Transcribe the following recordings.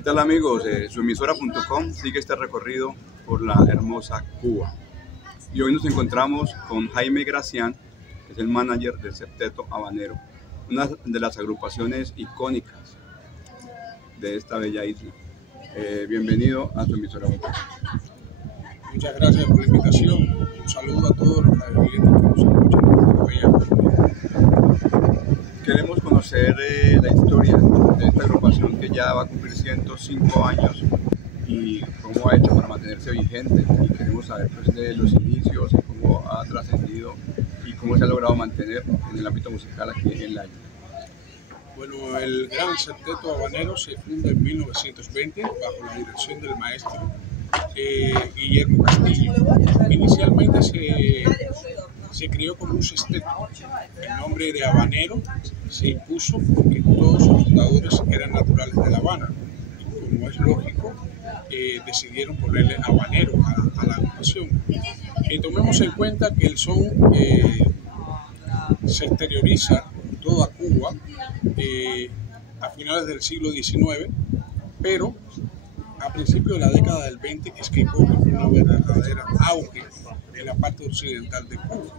¿Qué tal amigos? Suemisora.com sigue este recorrido por la hermosa Cuba. Y hoy nos encontramos con Jaime Gracián, que es el manager del Septeto Habanero, una de las agrupaciones icónicas de esta bella isla. Bienvenido a Suemisora.com. Muchas gracias por la invitación. Un saludo a todos los radioyentes que nos escuchan desde la bella Cuba. Queremos conocer la historia de esta agrupación que ya va a cumplir 105 años y cómo ha hecho para mantenerse vigente, y queremos saber pues, de los inicios, cómo ha trascendido y cómo se ha logrado mantener en el ámbito musical aquí en la isla. Bueno, el Gran Septeto Habanero se funda en 1920 bajo la dirección del maestro Guillermo Castillo. Inicialmente se creó como un sexteto. El nombre de habanero se impuso porque todos sus fundadores eran naturales de La Habana. Y como es lógico, decidieron ponerle habanero a la agrupación. Tomemos en cuenta que el son se exterioriza en toda Cuba a finales del siglo XIX, pero a principios de la década del 20 es que coge una verdadera auge en la parte occidental de Cuba.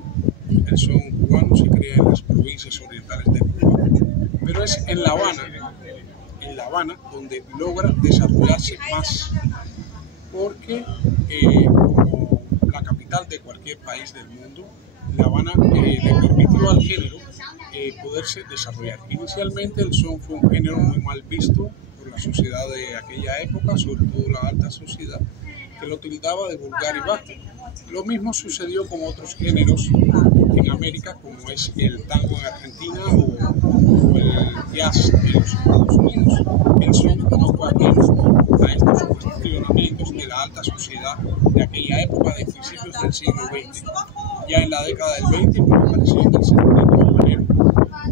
El son cubano se crea en las provincias orientales de Cuba, pero es en La Habana donde logra desarrollarse más, porque como la capital de cualquier país del mundo, La Habana le permitió al género poderse desarrollar. Inicialmente el son fue un género muy mal visto por la sociedad de aquella época, sobre todo la alta sociedad, que lo tildaba de vulgar y bajo. Lo mismo sucedió con otros géneros en América, como es el tango en Argentina o el jazz en los Estados Unidos. El son no fue ajeno a estos cuestionamientos de la alta sociedad de aquella época, de principios del siglo XX. Ya en la década del 20, con la aparición del Septeto Habanero,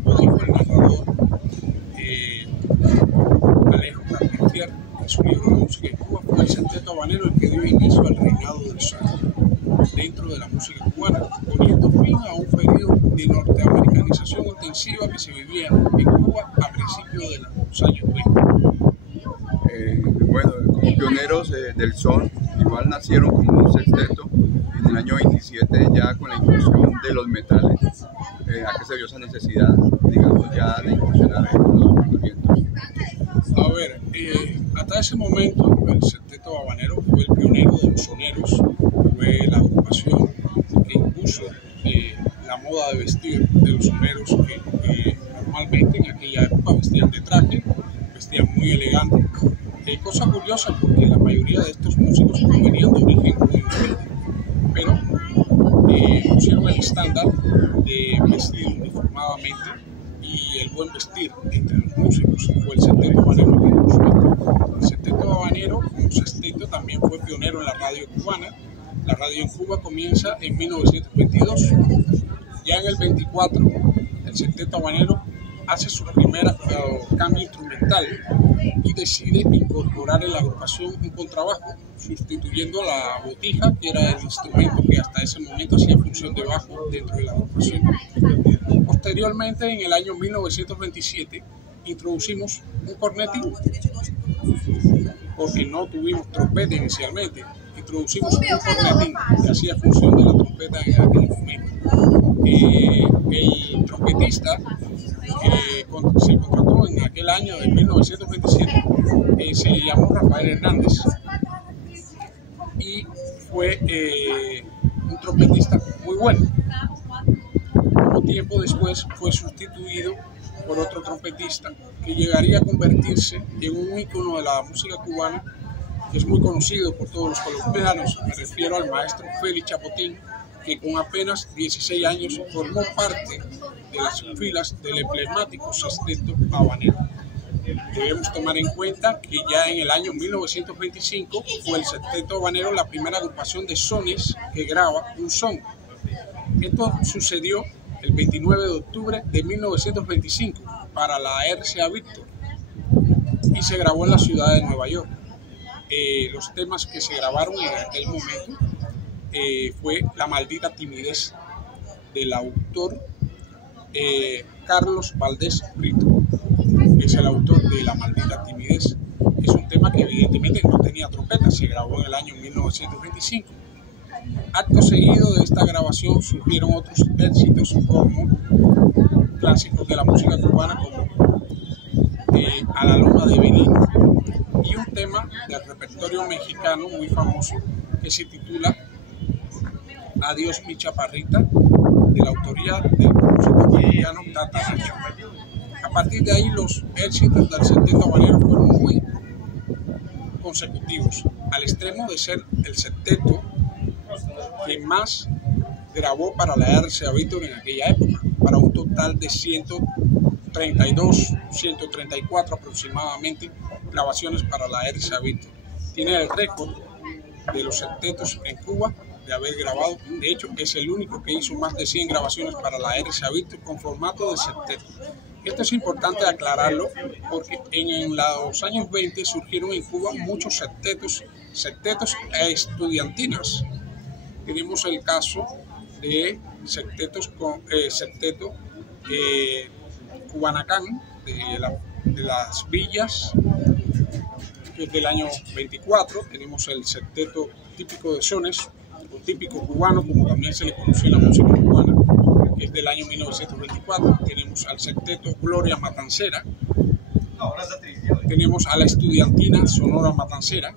lo dijo el narrador Alejo Carpentier en su libro La música en Cuba, fue el Septeto Habanero el que dio inicio al reinado del son dentro de la música cubana, poniendo fin a un periodo de norteamericanización intensiva que se vivía en Cuba a principios de los años 20. Bueno, como pioneros del son, igual nacieron como un sexteto en el año 27, ya con la inclusión de los metales. ¿A qué se vio esa necesidad, digamos, ya de incursionar en los vientos? A ver, hasta ese momento el Septeto Habanero fue el pionero de los soneros, fue la agrupación que impuso la moda de vestir de los soneros que normalmente en aquella época vestían de traje, vestían muy elegante. Cosa curiosa porque la mayoría de estos músicos venían de origen muy humilde, pero pusieron el estándar de vestir uniformadamente y el buen vestir entre los músicos. Fue el Septeto Habanero que impuso esto. El Septeto Habanero, como sexteto, también fue pionero en la radio cubana. La radio en Cuba comienza en 1922. Ya en el 24, el Septeto Habanero hace su primera cambio instrumental y decide incorporar en la agrupación un contrabajo, sustituyendo la botija, que era el instrumento que hasta ese momento hacía función de bajo dentro de la agrupación. Posteriormente, en el año 1927, introducimos un cornetín, porque no tuvimos trompeta inicialmente. Introducimos un cornetín que hacía función de la trompeta en aquel momento. El trompetista que se contrató en aquel año de 1927 se llamó Rafael Hernández y fue un trompetista muy bueno. Poco tiempo después fue sustituido por otro trompetista que llegaría a convertirse en un ícono de la música cubana, que es muy conocido por todos los colombianos. Me refiero al maestro Félix Chapotín, que con apenas 16 años formó parte de las filas del emblemático Septeto Habanero. Debemos tomar en cuenta que ya en el año 1925 fue el Septeto Habanero la primera agrupación de sones que graba un son. Esto sucedió el 29 de octubre de 1925 para la RCA Víctor y se grabó en la ciudad de Nueva York. Los temas que se grabaron en aquel momento fue La maldita timidez, del autor Carlos Valdés Brito, que es el autor de La maldita timidez. es un tema que evidentemente no tenía trompeta, se grabó en el año 1925. Acto seguido de esta grabación surgieron otros éxitos como clásicos de la música cubana como A la Loma de Belén y un tema del repertorio mexicano muy famoso que se titula Adiós mi chaparrita, de la autoría del compositor mexicano Tata Nacho. A partir de ahí los éxitos del septeto habanero fueron muy consecutivos, al extremo de ser el septeto que más grabó para la RCA Víctor en aquella época, para un total de 132, 134 aproximadamente grabaciones para la RCA Víctor. Tiene el récord de los septetos en Cuba de haber grabado, de hecho es el único que hizo más de 100 grabaciones para la RCA Víctor con formato de septeto. Esto es importante aclararlo porque en los años 20 surgieron en Cuba muchos septetos estudiantinas. Tenemos el caso de septeto Cubanacán de las villas, que es del año 24. Tenemos el septeto típico de sones, o típico cubano, como también se le conoce en la música cubana, que es del año 1924. Tenemos al septeto Gloria Matancera. Tenemos a la estudiantina Sonora Matancera,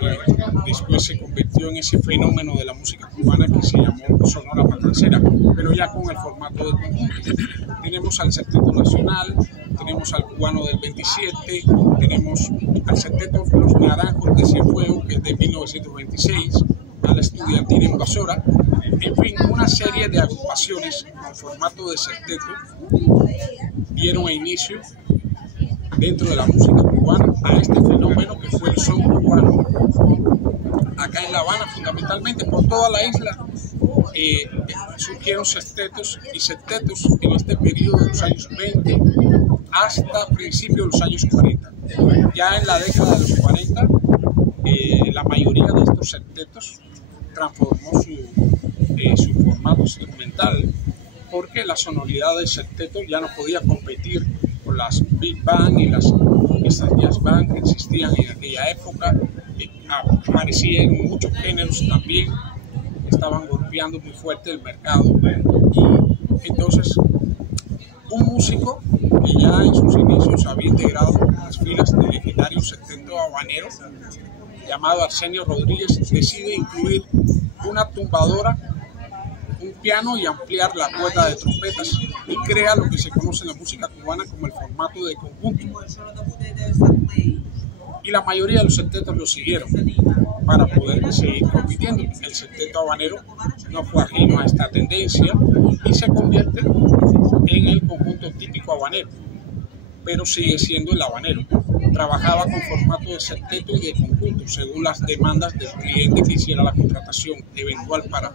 que después se convirtió en ese fenómeno de la música cubana que se llamó Sonora Matancera, pero ya con el formato de conjunto. Tenemos al septeto nacional, tenemos al cubano del 27, tenemos al septeto Los Naranjos de Cienfuegos, que es de 1926, a la estudiantina Invasora, en fin, una serie de agrupaciones con formato de septeto dieron inicio dentro de la música cubana a este fenómeno que fue el son cubano. Acá en La Habana, fundamentalmente por toda la isla, surgieron sextetos y septetos en este periodo de los años 20 hasta principios de los años 40. Ya en la década de los 40, la mayoría de estos septetos transformó su formato instrumental, porque la sonoridad del septeto ya no podía competir con las big band y las jazz band que existían en aquella época. Aparecían muchos géneros también, estaban golpeando muy fuerte el mercado, y entonces un músico que ya en sus inicios había integrado las filas del legendario septeto habanero, llamado Arsenio Rodríguez, decide incluir una tumbadora, un piano y ampliar la cuerda de trompetas, y crea lo que se conoce en la música cubana como el formato de conjunto. Y la mayoría de los septetos lo siguieron para poder seguir compitiendo. El septeto habanero no fue ajeno a esta tendencia y se convierte en el conjunto típico habanero, pero sigue siendo el habanero. Trabajaba con formato de septeto y de conjunto según las demandas del cliente que hiciera la contratación eventual para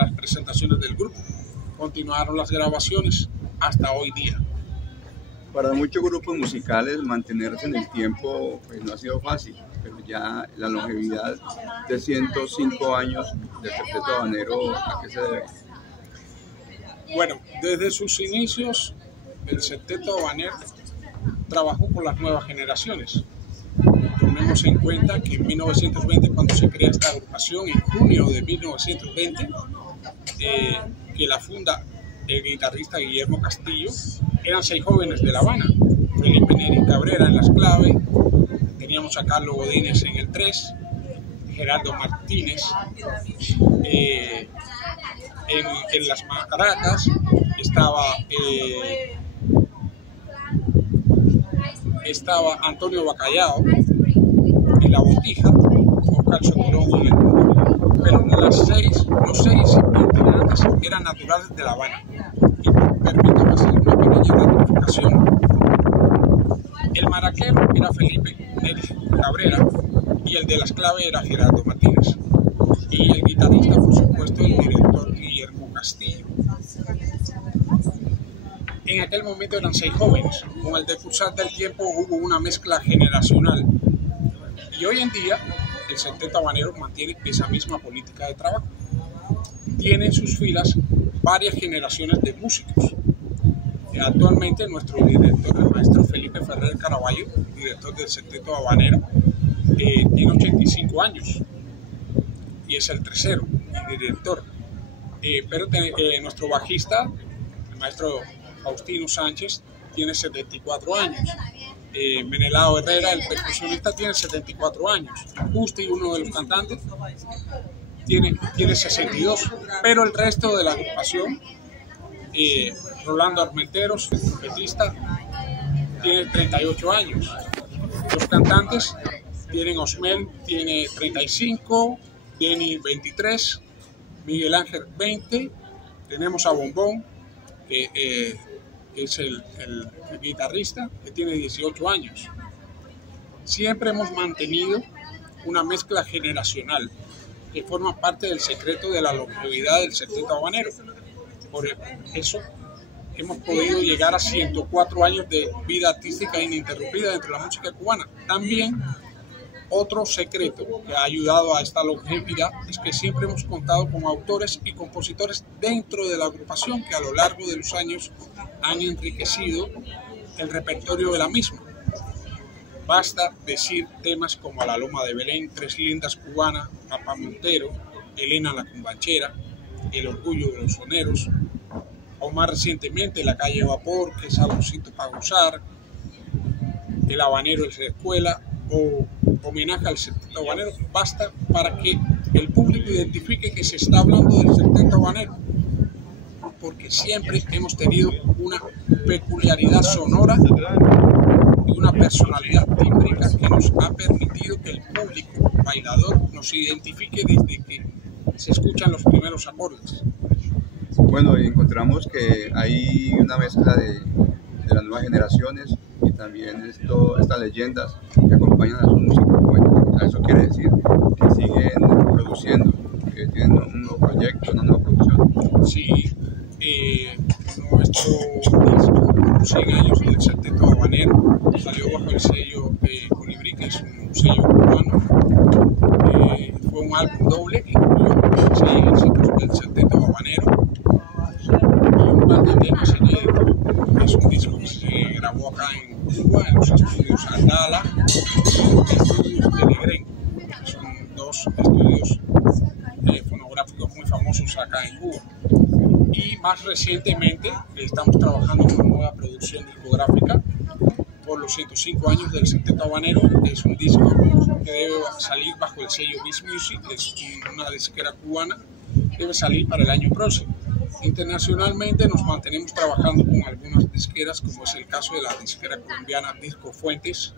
las presentaciones del grupo. Continuaron las grabaciones hasta hoy día. Para muchos grupos musicales mantenerse en el tiempo pues, no ha sido fácil, pero ya la longevidad de 105 años del septeto habanero, ¿a qué se debe? Bueno, desde sus inicios el septeto habanero trabajó con las nuevas generaciones. Tomemos en cuenta que en 1920, cuando se crea esta agrupación, en junio de 1920, que la funda el guitarrista Guillermo Castillo, eran 6 jóvenes de La Habana: Felipe Neri Cabrera en las claves, teníamos a Carlos Godínez en el 3, Gerardo Martínez en las maracas, estaba Antonio Bacallao en la botija, Oscar Soturón en el coro, pero los 6 integrantes eran naturales de La Habana. Y permítame hacer una pequeña rectificación. El maraquero era Felipe Neri Cabrera y el de las claves era Gerardo Martínez. Y el guitarrista, por supuesto, el director Guillermo Castillo. En aquel momento eran 6 jóvenes. Con el decursar del tiempo hubo una mezcla generacional. Y hoy en día el septeto habanero mantiene esa misma política de trabajo. Tiene en sus filas varias generaciones de músicos. Actualmente nuestro director, el maestro Felipe Ferrer Caraballo, director del Septeto Habanero, tiene 85 años y es el tercero, el director. Pero nuestro bajista, el maestro Faustino Sánchez, tiene 74 años. Menelao Herrera, el percusionista, tiene 74 años. Justi, uno de los cantantes, tiene 62. Pero el resto de la agrupación, Rolando Armenteros, el trompetista, tiene 38 años. Los cantantes tienen Osmel, tiene 35, Denny 23, Miguel Ángel 20, tenemos a Bombón, que es el guitarrista, que tiene 18 años. Siempre hemos mantenido una mezcla generacional que forma parte del secreto de la longevidad del Septeto Habanero. Por eso hemos podido llegar a 104 años de vida artística ininterrumpida dentro de la música cubana. También otro secreto que ha ayudado a esta longevidad es que siempre hemos contado con autores y compositores dentro de la agrupación que a lo largo de los años han enriquecido el repertorio de la misma. Basta decir temas como A la Loma de Belén, Tres Lindas Cubana, Papá Montero, Elena la Cumbanchera, El Orgullo de los Soneros, o más recientemente La Calle Vapor, Que es Saborcito para Gozar, El Habanero es la Escuela, o Homenaje al Septeto Habanero. Basta para que el público identifique que se está hablando del Septeto Habanero, porque siempre hemos tenido una peculiaridad sonora y una personalidad tímbrica que nos ha permitido que el público bailador nos identifique desde que se escuchan los primeros acordes. Bueno, y encontramos que hay una mezcla de las nuevas generaciones y también estas leyendas que acompañan a sus músicos jóvenes. O sea, eso quiere decir que siguen produciendo, que tienen un nuevo proyecto, una nueva producción. Sí, nuestro disco, 100 años del Septeto Habanero, salió bajo el sello Colibrí, que es un sello cubano. Fue un álbum doble que incluyó 6 éxitos del Septeto Habanero y un par de temas inéditos. Es un disco que se grabó acá en Cuba, en los estudios Andala y estudios de Negrén. Son dos estudios fonográficos muy famosos acá en Cuba. Y más recientemente estamos trabajando en una nueva producción discográfica por los 105 años del Septeto Habanero. Es un disco que debe salir bajo el sello Beast Music, es una disquera cubana, debe salir para el año próximo. Internacionalmente nos mantenemos trabajando con algunas disqueras, como es el caso de la disquera colombiana Disco Fuentes,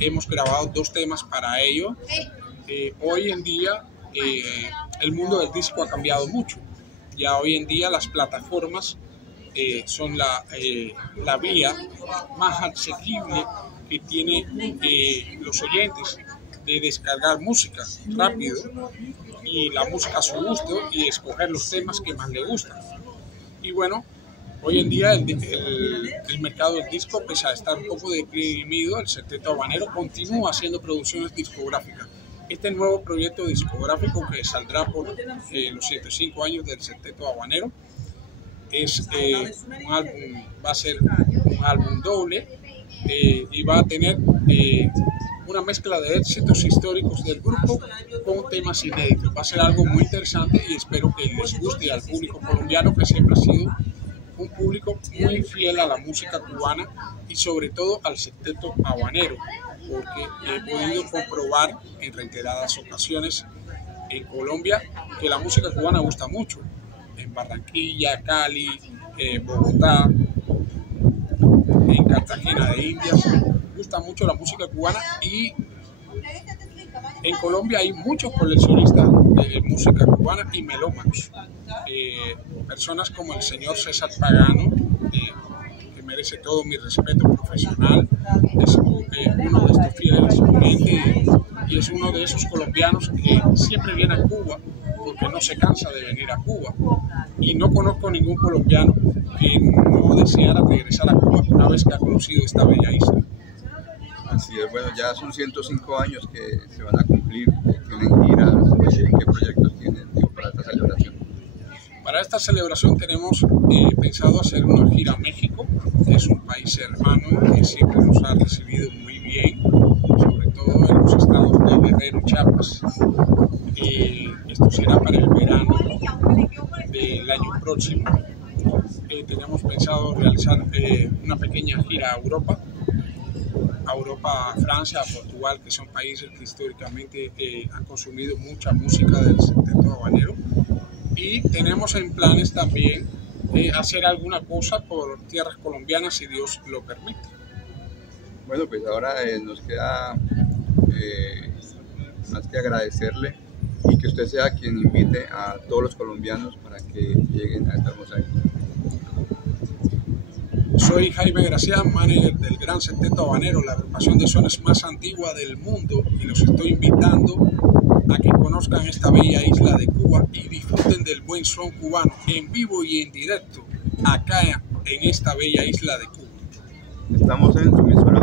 hemos grabado 2 temas para ello. Hoy en día el mundo del disco ha cambiado mucho. Ya hoy en día las plataformas son la vía más asequible que tienen los oyentes de descargar música rápido y la música a su gusto y escoger los temas que más le gustan. Y bueno, hoy en día el mercado del disco, pese a estar un poco deprimido, el Septeto Habanero continúa haciendo producciones discográficas. Este nuevo proyecto discográfico que saldrá por los 105 años del Septeto Habanero es va a ser un álbum doble y va a tener una mezcla de éxitos históricos del grupo con temas inéditos. Va a ser algo muy interesante y espero que les guste al público colombiano, que siempre ha sido un público muy fiel a la música cubana y sobre todo al Septeto Habanero, porque he podido comprobar en reiteradas ocasiones en Colombia que la música cubana gusta mucho. En Barranquilla, Cali, Bogotá, en Cartagena de Indias, gusta mucho la música cubana, y en Colombia hay muchos coleccionistas de música cubana y melómanos. Personas como el señor César Pagano, que merece todo mi respeto profesional, es uno de estos fieles exponentes y es uno de esos colombianos que siempre viene a Cuba porque no se cansa de venir a Cuba. Y no conozco ningún colombiano que no deseara regresar a Cuba una vez que ha conocido esta bella isla. Así es, bueno, ya son 105 años que se van a cumplir, tienen giras, ¿qué proyectos tienen para esta celebración? Para Para esta celebración tenemos pensado hacer una gira a México, que es un país hermano que siempre nos ha recibido muy bien, sobre todo en los estados de Guerrero y Chiapas. Esto será para el verano del año próximo. Tenemos pensado realizar una pequeña gira a Europa, a Francia, a Portugal, que son países que históricamente han consumido mucha música del septeto habanero. Y tenemos en planes también hacer alguna cosa por tierras colombianas, si Dios lo permite. Bueno, pues ahora nos queda más que agradecerle y que usted sea quien invite a todos los colombianos para que lleguen a esta hermosa isla. Soy Jaime Gracián, manager del Gran Septeto Habanero, la agrupación de sones más antigua del mundo, y los estoy invitando a que conozcan esta bella isla de Cuba y disfruten del buen son cubano en vivo y en directo acá en esta bella isla de Cuba. Estamos en su emisora